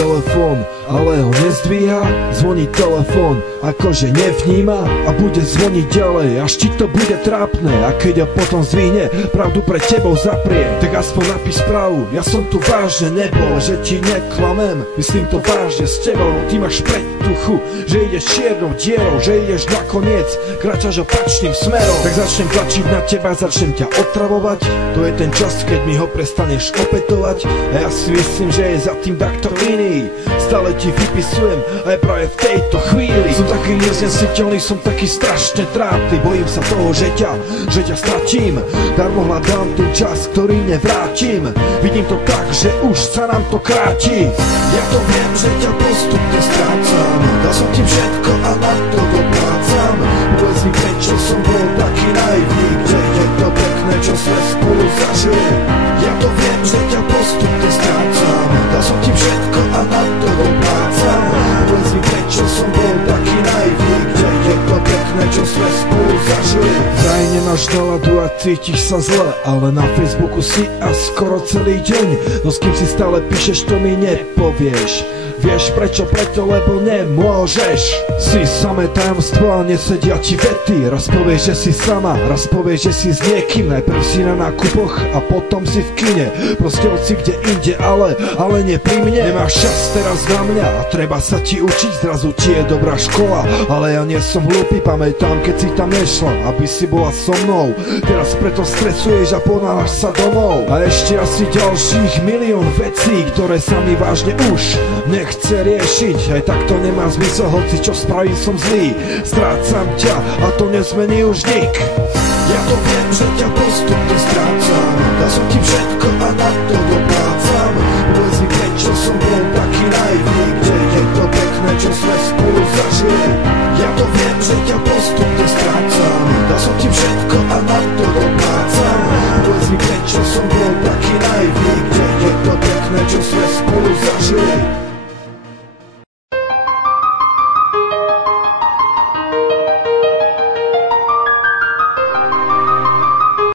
telefón, ale ho nezdvíha. Zvoní telefón, akože nevníma a bude zvoniť ďalej, až ti to bude trápne. A keď ho potom zvihne, pravdu pre tebou zaprie, tak aspoň napíš správu: ja som tu vážne nebol, že ti neklamem, myslím to vážne s tebou. Ty máš predtuchu, že ideš čiernou dierou, že ideš nakoniec, kráčaš opačným smerom. Tak začnem tlačiť na teba, začnem ťa otravovať. To je ten čas, keď mi ho prestaneš opätovať. A ja si myslím, že je za tým takto iný. Stále ti vypisujem aj práve v tejto chvíli. Som taký neznesiteľný, som taký strašne trápny. Bojím sa toho, že ťa stratím. Darmo hľadám ten čas, ktorý nevrátim. Vidím to tak, že už sa nám to kráti. Ja to viem, že ťa postupne strácam. Dal som ti všetko a na to doplácam. Povedz mi, prečo som bol taký naivný, kde je to pekné, čo sme spolu zažili. Ja to viem, že ťa postupne strácam. Dal som ti všetko a na to doplácam. Povedz mi, prečo som bol taký naivný, kde je to pekné, čo sme spolu zažili. Vraj nemáš náladu a cítiš sa zle, ale na Facebooku si a skoro celý deň. No s kým si stále píšeš, to mi nepovieš. Vieš prečo? Preto, lebo nemôžeš. Si samé tajomstvo a nesedia ti vety. Raz povieš, že si sama, raz povieš, že si s niekým. Najprv si na nákupoch a potom si v kine. Proste hoci kde inde, ale nie pri mne. Nemáš čas teraz na mňa a treba sa ti učiť. Zrazu ti je dobrá škola, ale ja nie som hlúpy. Pamätám, keď si tam nešla, aby si bola so mnou. Teraz preto stresuješ a ponáhľaš sa domov. A ešte asi ďalších milión vecí, ktoré sa mi vážne už nechce riešiť. Aj tak to nemá zmysel, hoci čo spravím som zlý. Strácam ťa a to nezmení už nik. Ja to viem, že ťa postupne strácam. Dal som ti všetko a na to doplácam. Povedz mi, prečo som bol taký naivný, kde je to pekné, čo sme spolu zažili. Ja to viem, že ťa postupne strácam. Dal som ti všetko a na to doplácam. Povedz mi, prečo som bol taký naivný, kde je to pekné, čo sme spolu zažili.